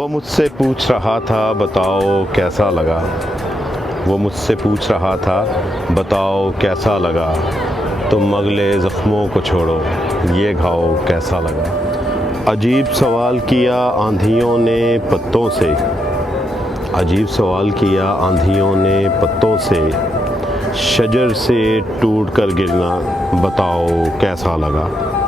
वो मुझसे पूछ रहा था बताओ कैसा लगा। वो मुझसे पूछ रहा था बताओ कैसा लगा। तुम अगले ज़ख्मों को छोड़ो ये घाव कैसा लगा। अजीब सवाल किया आंधियों ने पत्तों से। अजीब सवाल किया आंधियों ने पत्तों से। शजर से टूट कर गिरना बताओ कैसा लगा।